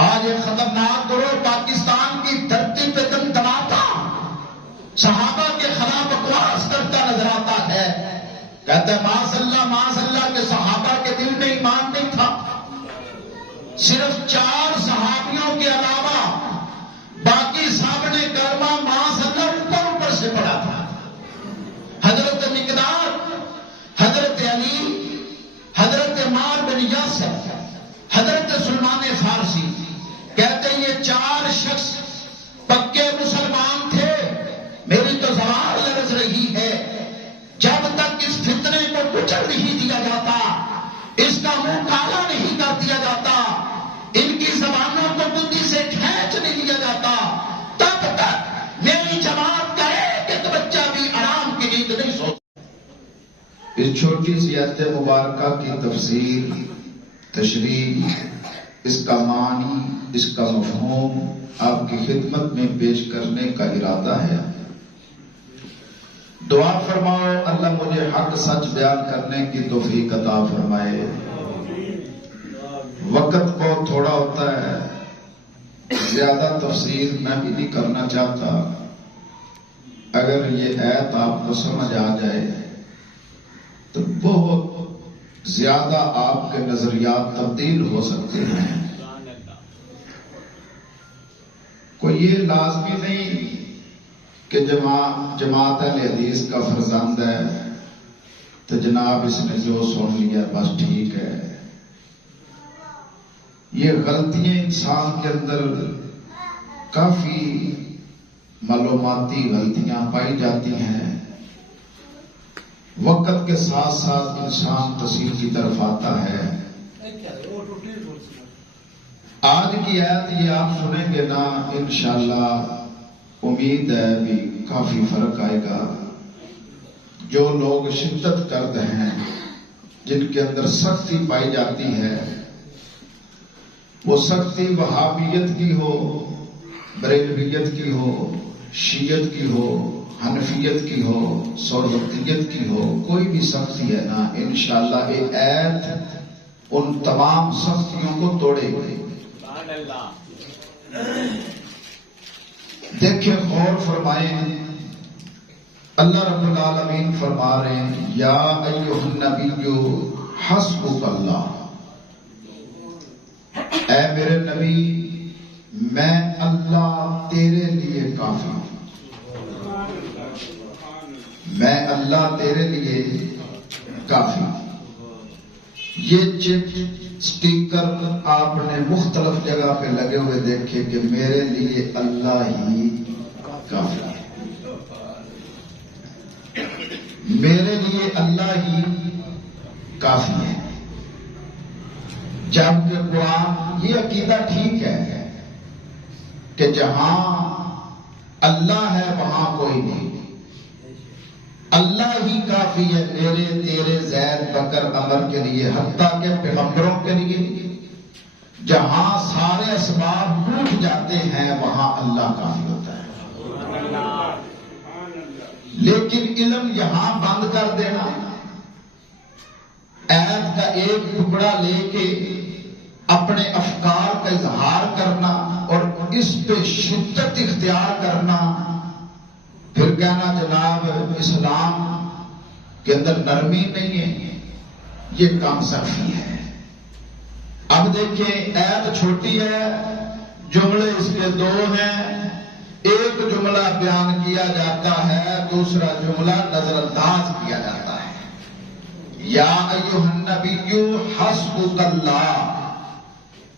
آج ایک خطرناک گروہ پاکستان کی دھرتی پہ دم دماتا صحابہ کے خلاف بکواس کرتا نظر آتا ہے، کہتا ہے معاذ اللہ کے صحابہ کے دل میں ایمان نہیں تھا، صرف 4 صحابیوں کے علاوہ باقی سب نے کلمہ معاذ اللہ اوپر سے پڑھا تھا۔ حضرت مقداد، حضرت علی، حضرت عمار بن یاسر، حضرت سلمان فارسی، کہتے ہیں یہ 4 شخص پکے مسلمان تھے۔ میری تو زبان لرز رہی ہے، جب تک اس فتنے کو کچل نہیں دیا جاتا، اس کا منہ کالا نہیں کر دیا جاتا، ان کی زبانوں کو بدی سے کھینچ نہیں لیا جاتا، تب تک میری جماعت کا ایک بچہ بھی آرام کی نیند نہیں سو۔ اس چھوٹی سی آیت مبارکہ کی تفسیر، تشریح، اس کا معنی، اس کا مفہوم آپ کی خدمت میں پیش کرنے کا ارادہ ہے۔ دعا فرماؤ اللہ مجھے حق سچ بیان کرنے کی توفیق عطا فرمائے۔ وقت بہت تھوڑا ہوتا ہے، زیادہ تفسیر میں بھی نہیں کرنا چاہتا۔ اگر یہ آیت آپ کو سمجھ آ جائے تو بہت زیادہ آپ کے نظریات تبدیل ہو سکتے ہیں۔ کوئی یہ لازمی نہیں کہ جماعت اہل حدیث کا فرزند ہے تو جناب اس نے جو سن لیا بس ٹھیک ہے۔ یہ غلطیاں انسان کے اندر کافی معلوماتی غلطیاں پائی جاتی ہیں، وقت کے ساتھ ساتھ انسان تصحیح کی طرف آتا ہے۔ آج کی آیت یہ آپ سنیں گے نا، انشاءاللہ امید ہے بھی کافی فرق آئے گا۔ جو لوگ شدت کرتے ہیں، جن کے اندر سختی پائی جاتی ہے، وہ سختی وہابیت کی ہو، بریلویت کی ہو، شیعت کی ہو، حنفیت کی ہو، سہروردیت کی ہو، کوئی بھی سختی ہے نا، انشاءاللہ یہ آیت ان تمام سختیوں کو توڑے گی۔ دیکھیں، غور فرمائیں، اللہ رب العالمین فرما رہے ہیں یا ایھا النبی حسبک اللہ، اے میرے نبی میں اللہ تیرے لیے کافی ہوں، میں اللہ تیرے لیے کافی ہوں۔ یہ چپ سٹیکر آپ نے مختلف جگہ پہ لگے ہوئے دیکھے کہ میرے لیے اللہ ہی کافی ہے، میرے لیے اللہ ہی کافی ہے۔ جبکہ قرآن یہ عقیدہ ٹھیک ہے کہ جہاں اللہ ہے وہاں کوئی نہیں، اللہ ہی کافی ہے میرے تیرے زید بکر عمر کے لیے، حتیٰ کہ پیغمبروں کے لیے۔ جہاں سارے اسباب ٹوٹ جاتے ہیں وہاں اللہ کافی ہوتا ہے۔ لیکن علم یہاں بند کر دینا، آیت کا ایک ٹکڑا لے کے اپنے افکار کا اظہار کرنا اور اس پہ شدت اختیار کرنا، پھر کہنا جناب اسلام کے اندر نرمی نہیں ہے، یہ کام صرفی ہے۔ اب دیکھیں، آیت چھوٹی ہے، جملے اس کے 2 ہیں، ایک جملہ بیان کیا جاتا ہے، دوسرا جملہ نظر انداز کیا جاتا ہے۔ یا ایھا النبی حسبک اللہ،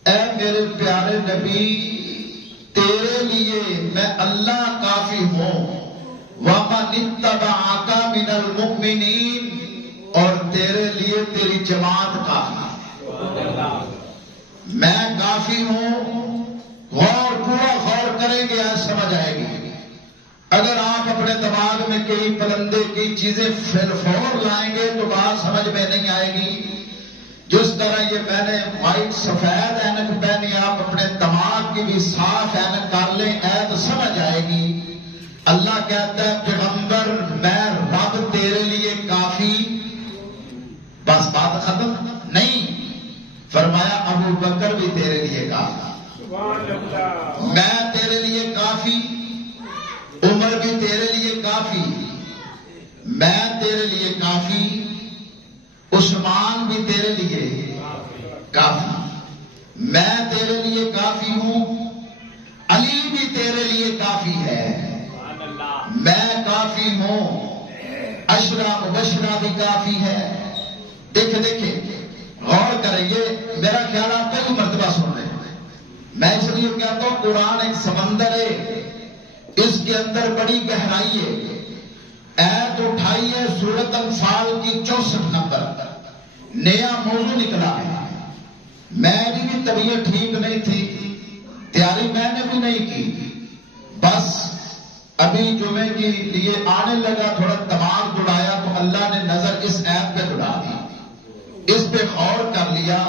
اے میرے پیارے نبی تیرے لیے میں اللہ کافی ہوں، وَمَنِ اتَّبَعَكَ مِنَ الْمُؤْمِنِينَ، اور تیرے لیے تیری جماعت کافی ہے، میں کافی ہوں۔ پورا غور کریں گے آج سمجھ آئے گی۔ اگر آپ اپنے دماغ میں کئی پلندے کی چیزیں فور لائیں گے تو بات سمجھ میں نہیں آئے گی۔ جس طرح یہ میں نے وائٹ سفید اینک پہنی، آپ اپنے دماغ کی بھی صاف اینک کر لیں، ایت سمجھ آئے گی۔ اللہ کہتا ہے پیغمبر میں رب تیرے لیے کافی، بس بات ختم نہیں، فرمایا ابو بکر بھی تیرے لیے کافی۔ میں تیرے لیے کافی، عمر بھی تیرے لیے کافی، میں تیرے لیے کافی، عثمان بھی تیرے لیے کافی، میں تیرے لیے کافی ہوں، علی بھی تیرے لیے کافی ہے، میں کافی ہوں، عشرہ مبشرہ بھی کافی ہے۔ دیکھیں غور کریں گے، میرا خیال آپ کئی مرتبہ سن رہے ہیں، میں اس لیے کہتا ہوں قرآن ایک سمندر ہے، اس کے اندر بڑی گہرائی ہے۔ ایت اٹھائی ہے سورۃ انفال کی 64 نمبر، نیا موضوع نکلا ہے۔ میری بھی طبیعت ٹھیک نہیں تھی، تیاری میں نے بھی نہیں کی، بس ابھی جمعے کے لیے آنے لگا، تھوڑا دماغ دوڑایا تو اللہ نے نظر اس ایت پہ دوڑا دی، اس پہ غور کر لیا،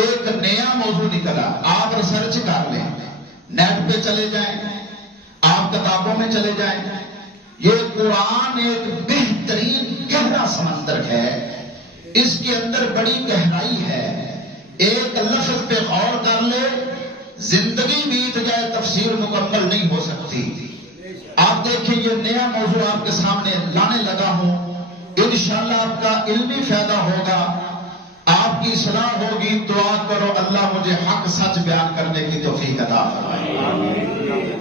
ایک نیا موضوع نکلا۔ آپ ریسرچ کر لیں، نیٹ پہ چلے جائیں، آپ کتابوں میں چلے جائیں، یہ قرآن ایک بہترین گہرا سمندر ہے، اس کے اندر بڑی گہرائی ہے۔ ایک لفظ پہ غور کر لے، زندگی بیت جائے تفسیر مکمل نہیں ہو سکتی۔ آپ دیکھیں یہ نیا موضوع آپ کے سامنے لانے لگا ہوں، انشاءاللہ آپ کا علمی فائدہ ہوگا، آپ کی اصلاح ہوگی۔ دعا کرو اللہ مجھے حق سچ بیان کرنے کی توفیق عطا فرمائے۔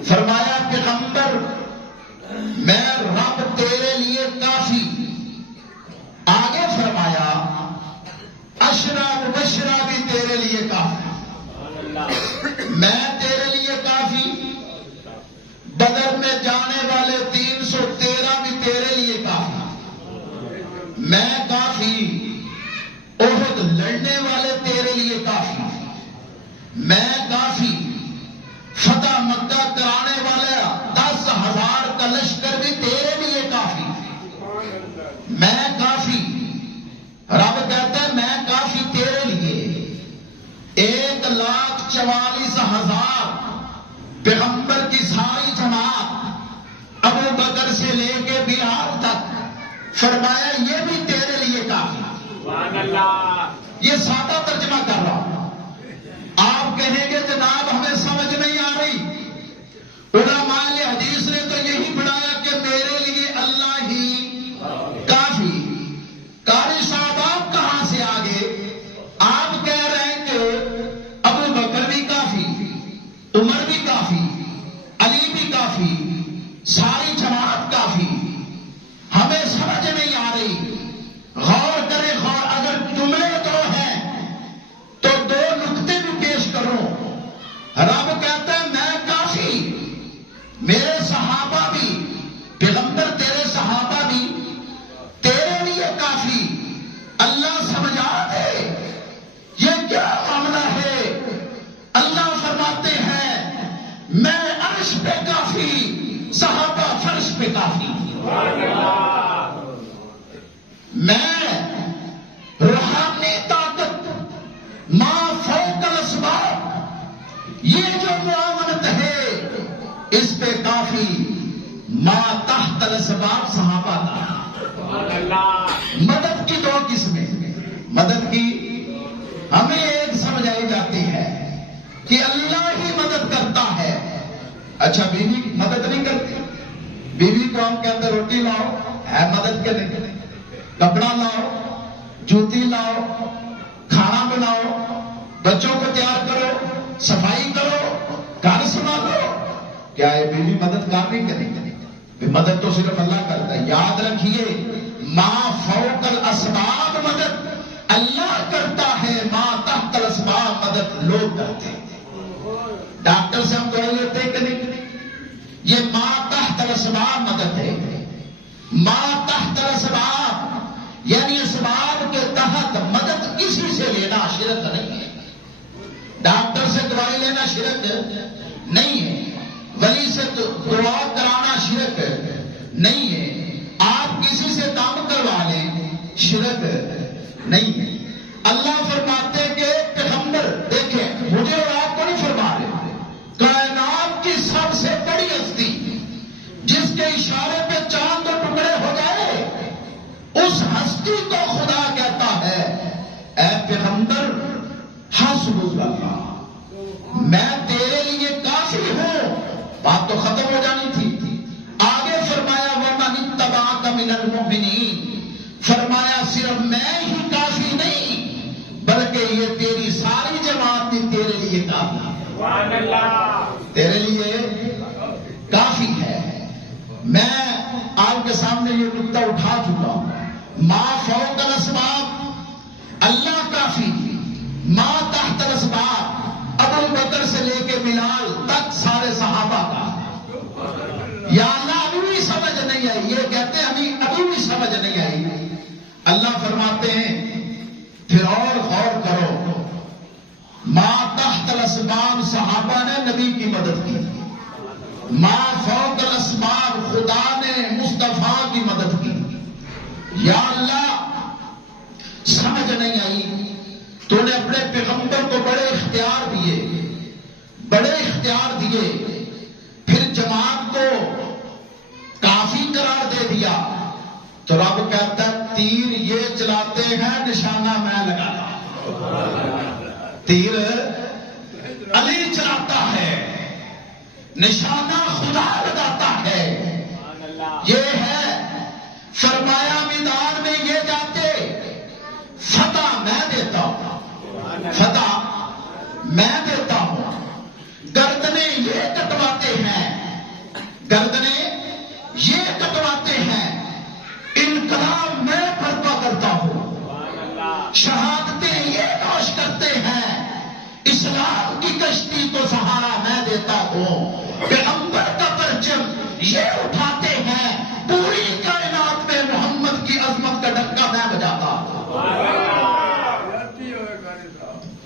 فرمایا پیغمبر میں رب تیرے لیے کافی، آگے فرمایا عشرہ مبشرہ بھی تیرے لیے کافی، میں تیرے لیے کافی، بدر میں جانے والے 313 بھی تیرے لیے کافی، میں کافی، احد لڑنے والے تیرے لیے کافی، میں کافی، فتح مکہ کرانے والا 10,000 کا لشکر بھی تیرے لیے کافی، میں کافی۔ رب کہتا ہے میں کافی تیرے لیے۔ 1,44,000 پیغمبر کی ساری جماعت ابو بکر سے لے کے بلال تک، فرمایا یہ بھی تیرے لیے کافی۔ یہ سادہ ترجمہ کر رہا ہوں، آپ کہیں گے جناب ہمیں سمجھ نہیں آ رہی، علماء حدیث نے تو یہی پڑھایا کہ میرے لیے اللہ ہی کافی۔ قاری صاحب آپ کہاں سے آگے؟ آپ کہہ رہے ہیں کہ ابو بکر بھی کافی، عمر بھی کافی، علی بھی کافی، ساری جماعت کافی، ہمیں سمجھ نہیں آ رہی۔ غور کریں، غور، اگر جملے دو ہیں تو 2 نقطے بھی پیش کرو۔ رب کہتا ہے میں کافی، میرے صحابہ بھی، پیغمبر تیرے صحابہ بھی تیرے لیے کافی۔ اللہ سمجھا دے یہ کیا معاملہ ہے۔ اللہ فرماتے ہیں میں عرش پہ کافی، صحابہ فرش پہ کافی، میں روحانی طاقت ما فوق الاسباب، یہ جو معاونت ہے اس پہ کافی، ما تحت الاسباب صحابہ کا۔ مدد کی 2 قسمیں، مدد کی ہمیں ایک سمجھائی جاتی ہے کہ اللہ ہی مدد کرتا ہے۔ اچھا بیوی مدد نہیں کرتی، بیوی کو ہم کہتے روٹی لاؤ، ہے مدد کے نہیں، کپڑا لاؤ، جوتی لاؤ، کھانا بناؤ، بچوں کو تیار کرو، صفائی کرو، گھر سنبھالو، کیا یہ بیوی مدد کام نہیں کرے گی؟ مدد تو صرف اللہ کرتا ہے۔ یاد رکھیے ما فوق الاسباب مدد اللہ کرتا ہے، ما تحت الاسباب مدد لوگ کرتے ہیں۔ ڈاکٹر سے ہم دوائی لیتے ہیں کہ نہیں؟ یہ ما تحت الاسباب مدد ہے۔ ما تحت الاسباب یعنی اسباب کے تحت مدد کسی سے لینا شرک نہیں ہے۔ ڈاکٹر سے دوائی لینا شرک نہیں ہے، ولی سے دعا کرانا شرک نہیں ہے، آپ کسی سے کام کروا لیں شرک نہیں ہے۔ اللہ فرماتے کہ پیغمبر دیکھیں مجھے اور آپ کو نہیں فرما رہے، کائنات کی سب سے بڑی ہستی جس کے اشارے پہ چاند اور ٹکڑے ہو جائے، اس ہستی کو خدا کہتا ہے اے پیغمبر حسبک اللہ، میں بات تو ختم ہو جانی تھی. آگے فرمایا وَمَنِ اتَّبَعَكَ مِنَ الْمُؤْمِنِينَ، فرمایا صرف میں ہی کافی نہیں بلکہ یہ تیری ساری جماعت بھی تیرے لیے کافی ہے. تیرے لیے کافی ہے. میں آپ کے سامنے یہ نقطہ اٹھا چکا ہوں. ما فوق الاسباب اللہ کافی، ما تحت الاسباب ابو بکر سے لے کے بلال تک سارے صحابہ کا. یا اللہ ابھی بھی سمجھ نہیں آئی، یہ کہتے ہیں ابھی بھی سمجھ نہیں آئی. اللہ فرماتے ہیں پھر اور غور کرو. ما تحت الاسباب صحابہ نے نبی کی مدد کی، ما فوق الاسباب خدا نے مصطفیٰ کی مدد کی. یا اللہ سمجھ نہیں آئی، تو نے اپنے پیغمبر کو بڑے اختیار دیے، بڑے اختیار دیے، پھر جماعت کو کافی قرار دے دیا. تو رب کہتا ہے تیر یہ چلاتے ہیں نشانہ میں لگاتا. تیر علی چلاتا ہے، نشانہ خدا لگاتا ہے. یہ ہے فرمایا میدان میں یہ جاتے فتح میں دیتا ہوں، فتح میں دیتا ہوں. گردنیں یہ کٹواتے ہیں، گردنیں یہ کٹواتے ہیں، انقلاب میں برپا کرتا ہوں. شہادتیں یہ نوش کرتے ہیں، اسلام کی کشتی کو سہارا میں دیتا ہوں. پیغمبر کا پرچم یہ اٹھاتے ہیں، پوری کائنات میں محمد کی عظمت کا ڈنکا میں بجاتا ہوں.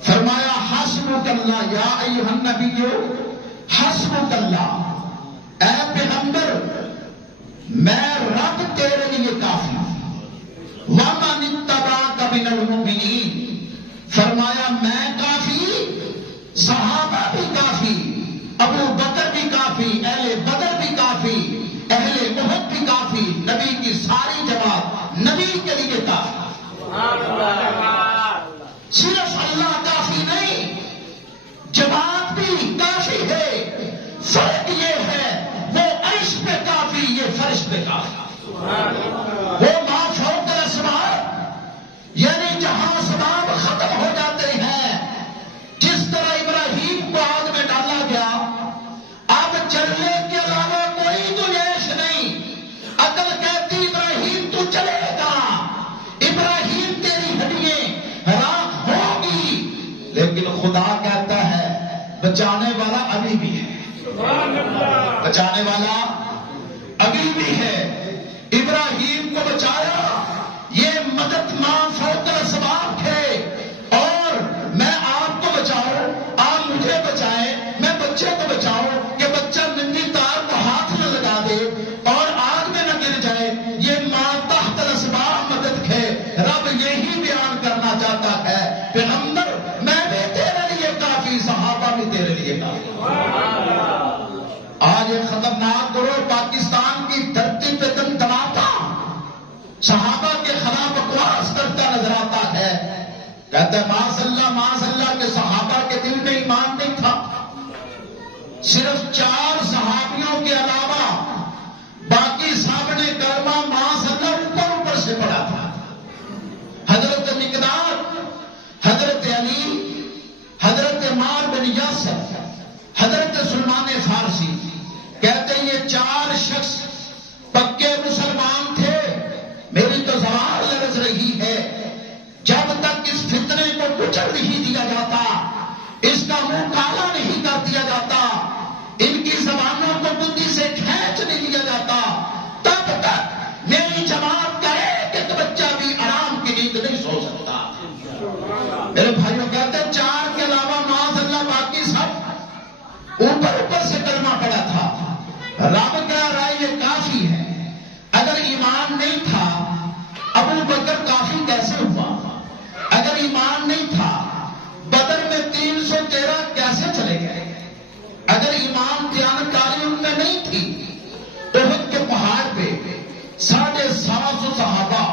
فرمایا حسبک اللہ یا ایھا النبی حسبک اللہ، اے پیغمبر میں رب تیرے لیے کافی ہوں. وَمَنِ اتَّبَعَكَ مِنَ الْمُؤْمِنِينَ، فرمایا میں کافی، صحابہ بھی کافی، ابو بکر بھی کافی، اہل بدر بھی کافی، اہل احد بھی کافی، نبی کی ساری جماعت نبی کے لیے کافی. صرف اللہ کافی نہیں، جماعت بھی کافی ہے. فرق یہ ہے وہ عرش پہ کافی، یہ فرش پہ کافی. وہ ما فوق الاسباب یعنی جہاں اسباب ختم ہو جاتے ہیں، جس طرح ابراہیم کو آگ میں ڈالا گیا، اب چلنے کے علاوہ کوئی گنجائش نہیں. عقل کہتی ابراہیم تو چلے گا، ابراہیم تیری ہڈیاں راکھ ہوگی، لیکن خدا کہتا ہے بچانے والا ابھی بھی ہے، بچانے والا ابھی بھی ہے. ابراہیم کو بچایا، یہ مدد ماں فوق الاسباب تھے. اور میں آپ کو بچاؤں، آپ مجھے بچائیں، میں بچے کو بچاؤں کہ بچہ ننگی تار کو ہاتھ نہ لگا دے اور آگ میں نہ گر جائے. یہ ماں تحت الاسباب مدد ہے. رب یہی بیان کرنا چاہتا ہے پیغمبر میں بھی تیرے لیے کافی، صحابہ بھی تیرے لیے کافی. آج یہ خطرناک گروہ پاکستان کی دھرتی پہ دم دماتا، صحابہ کے خلاف بکواس کرتا نظر آتا ہے. کہتا ہے معاذ اللہ کے صحابہ کے دل میں ایمان نہیں تھا. صرف 4 صحابیوں کے علاوہ باقی سب نے کلمہ معاذ اللہ اوپر سے پڑھا تھا. حضرت مقداد، حضرت علی، حضرت عمار بن یاسر، حضرت سلمان فارسی، کہتے ہیں یہ 4 شخص پکے مسلمان تھے. میری تو زبان لرز رہی ہے، جب تک اس فتنے کو کچل نہیں دیا جاتا، اس کا منہ کالا نہیں کر دیا جاتا، ان کی زبانوں کو بدھی سے کھینچ نہیں دیا جاتا، تب تک میری جماعت کا ایک بچہ بھی آرام کی نیند نہیں سو سکتا. میرے بھائیوں کہتے ہیں 4 کے علاوہ معاذ اللہ باقی سب اوپر سے کلمہ پڑا تھا. رب کہہ رہا ہے یہ کافی ہے. اگر ایمان نہیں تھا ابو بکر کافی کیسے ہوا؟ اگر ایمان نہیں تھا بدر میں 313 کیسے چلے گئے؟ اگر ایمان دیانتکاری ان میں نہیں تھی احد کے پہاڑ پہ 750 صحابہ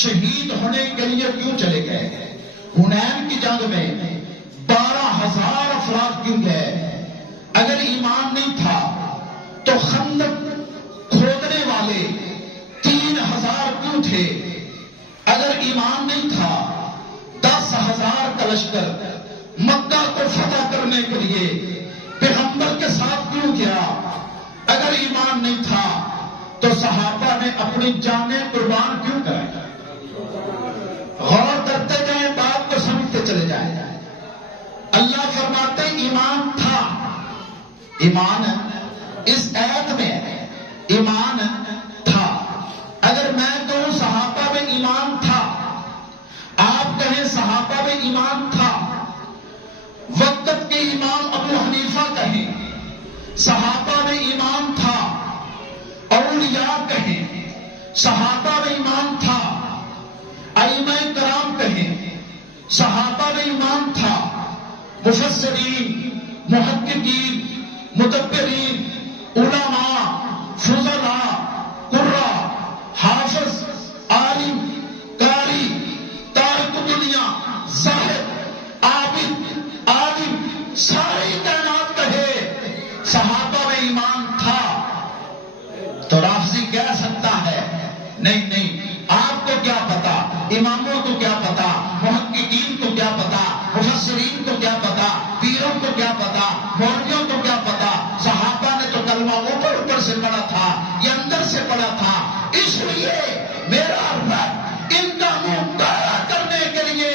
شہید ہونے کے لیے کیوں چلے گئے؟ حنین کی جنگ میں 12,000 افراد کیوں گئے؟ اگر ایمان نہیں تھا فتح کرنے کے لیے پیغمبر کے ساتھ کیوں کیا؟ اگر ایمان نہیں تھا تو صحابہ نے اپنی جانیں قربان کیوں کرائی؟ غور کرتے جائیں، بات کو سمجھتے چلے جائیں۔ اللہ فرماتے ہیں ایمان تھا، ایمان اس آیت میں ایمان تھا۔ اگر میں کہوں صحابہ میں ایمان تھا، آپ کہیں صحابہ میں ایمان تھا، وقت کے امام ابو حنیفہ کہیں صحابہ میں ایمان تھا، اولیاء کہیں صحابہ میں ایمان تھا، ائمہ کرام کہیں صحابہ میں ایمان تھا، مفسرین، محققین، مدبرین، علماء، فضلاء، قراء، حافظ، عالم، قاری، تارک دنیا، زاہد، عابد، عالم، ساری کائنات کہے صحابہ میں ایمان تھا، تو رافضی کہہ سکتا ہے نہیں نہیں، آپ کو کیا پتا، اماموں کو کیا پتا، محققین کو کیا پتا، مفسرین کو کیا پتا، پیروں کو کیا پتا، مولویوں کو کیا پتا، صحابہ نے تو کلمہ اوپر سے پڑھا تھا، یہ اندر سے پڑھا تھا، اس لیے میرا رب ان کا منہ کالا کرنے کے لیے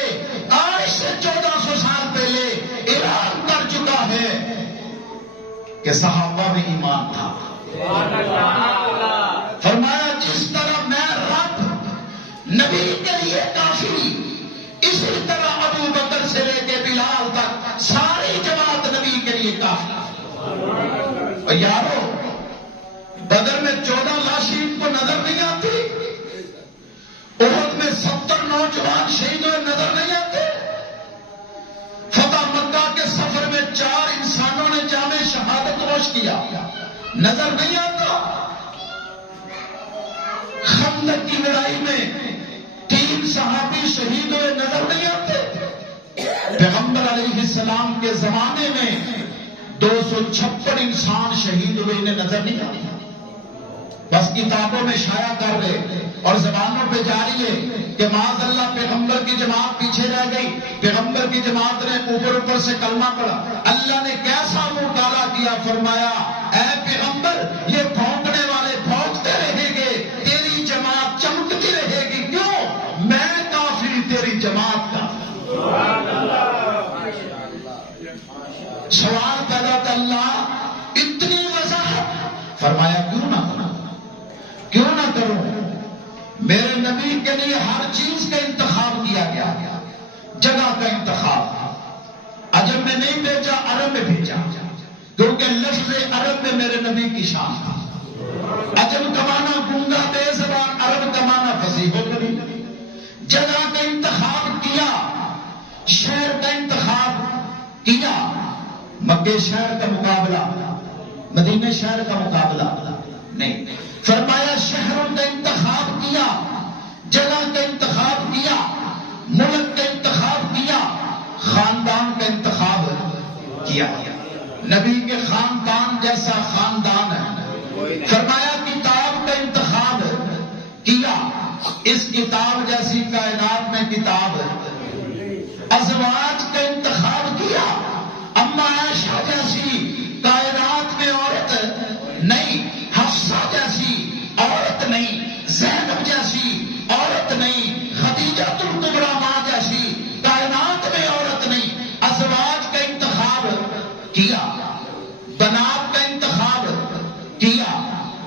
آج سے 1400 سال پہلے اعلان کر چکا ہے کہ صحابہ میں ایمان تھا۔ فرمایا جس طرح میں رب نبی کے لیے کافی، اسی طرح ابو بکر سے لے کے بلال تک ساری جماعت نبی کے لیے کافی۔ اور یارو بدر میں 14 لاشیں ان کو نظر نہیں آتی، احد میں 70 نوجوان شہید ہوئے نظر نہیں آتے، فتح مکہ کے سفر میں 4 انسانوں نے جامع شہادت نوش کیا، نظر نہیں آتا، خندق کی لڑائی میں 3 صحابی شہید ہوئے نظر نہیں آتے، پیغمبر علیہ السلام کے زمانے میں 256 انسان شہید ہوئے انہیں نظر نہیں آتے، بس کتابوں میں شائع کر رہے اور زبانوں پہ جاری ہے کہ معاذ اللہ پیغمبر کی جماعت پیچھے رہ گئی، پیغمبر کی جماعت نے اوپر سے کلمہ پڑھا، اللہ نے کیسا منہ کالا کیا، فرمایا اے پیغمبر یہ بھونکنے والے بھونکتے رہیں گے، تیری جماعت چمکتی رہے گی، کیوں؟ میں کافی، تیری جماعت کا۔ سوال پیدا کر اللہ اتنی وضاحت، فرمایا کیوں نہ کروں، کیوں نہ کروں؟ میرے نبی کے لیے ہر چیز کا انتخاب کیا گیا، جگہ کا انتخاب، عجم میں نہیں بھیجا، عرب میں بھیجا، کیونکہ لفظ عرب میں میرے نبی کی شان تھا، عجم کا معنی گونگا بے زبان، عرب کا معنی فصیح و کریم، جگہ کا انتخاب کیا، شہر کا انتخاب کیا، مکہ شہر کا مقابلہ، مدینہ شہر کا مقابلہ نہیں، فرمایا شہروں کا انتخاب کیا، جگہ کا انتخاب کیا، ملک کا انتخاب کیا، خاندان کا انتخاب کیا، نبی کے خاندان جیسا خاندان ہے، فرمایا کتاب کا انتخاب کیا، اس کتاب جیسی کائنات میں کتاب، ازواج کا انتخاب کیا، اما عائشہ جیسی کائنات میں عورت نہیں، حفصہ جیسی عورت نہیں، زینب جیسی عورت نہیں، خدیجہ الکبریٰ ماں جیسی کائنات میں عورت نہیں، ازواج کا انتخاب کیا، بنات کا انتخاب کیا،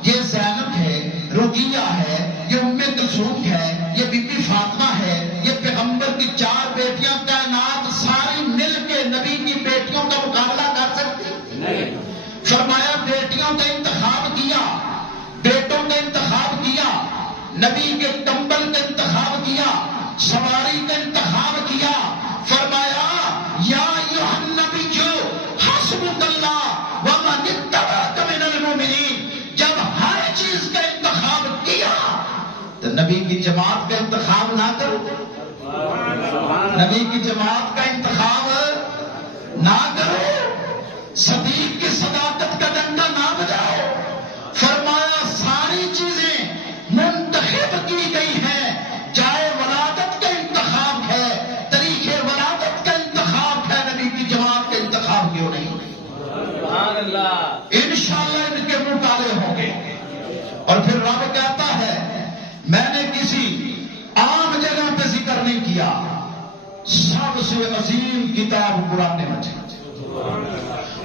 یہ زینب ہے، رقیہ ہے، یہ ام کلثوم ہے، یہ بی بی فاطمہ ہے، یہ پیغمبر کی 4 بیٹیاں، کائنات ساری مل کے نبی کی بیٹیوں کا مقابلہ کر سکتی نہیں، فرمایا بیٹیوں کا انتخاب کیا، بیٹوں کا انتخاب کیا، نبی کے کمبل کا انتخاب کیا، سواری کا انتخاب کیا، فرمایا یا ایھا النبی حسبک اللہ ومن اتبعک من المؤمنین، جب ہر چیز کا انتخاب کیا تو نبی کی جماعت کا انتخاب نہ کرو، نبی کی جماعت کا انتخاب نہ کرو، صدیق کی صداقت کا ڈنڈا نہ بجاؤ، فرمایا ساری چیزیں منتخب کی گئی ہیں، چاہے ولادت کا انتخاب ہے، طریقے ولادت کا انتخاب ہے، نبی کی جماعت کا کیوں نہیں؟ انشاءاللہ ان کے منہ کالے ہوں گے۔ اور پھر رب کہتا ہے میں نے کسی عام جگہ پہ ذکر نہیں کیا، سب سے عظیم کتاب قرآن مجید،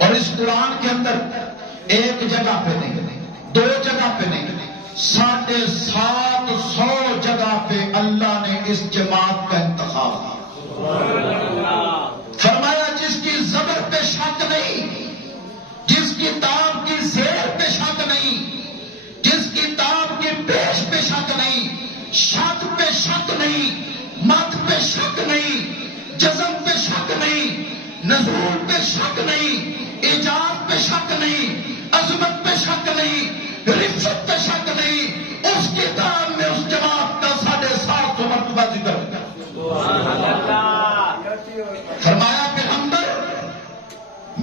اور اس قرآن کے اندر ایک جگہ پہ نہیں، دو جگہ پہ نہیں، 750 جگہ پہ اللہ نے اس جماعت کا انتخاب کیا۔ فرمایا جس کی زبر پہ شک نہیں، جس کتاب کی زیر پہ شک نہیں، جس کتاب کی پیش پہ شک نہیں، شک پہ شک نہیں، مت پہ شک نہیں، جزم پہ شک نہیں، نزول پہ شک نہیں، ایجاد پہ شک نہیں، عظمت پہ شک نہیں، رفت پہ شک نہیں، اس کتاب میں اس جماعت کا 750 مرتبہ ذکر ہے۔ فرمایا پیغمبر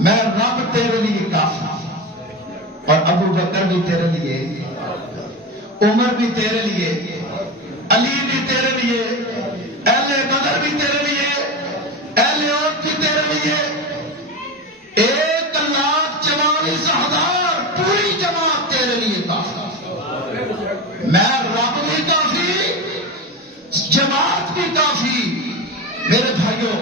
میں رب تیرے لیے کافی، اور ابو بکر بھی تیرے لیے، عمر بھی تیرے لیے، علی بھی تیرے لیے، اہل بدر بھی تیرے لیے، اہل عہد بھی تیرے لیے، 1,44,000 پوری جماعت تیرے لیے کافی۔ میں رب بھی کافی، جماعت بھی کافی۔ میرے بھائیوں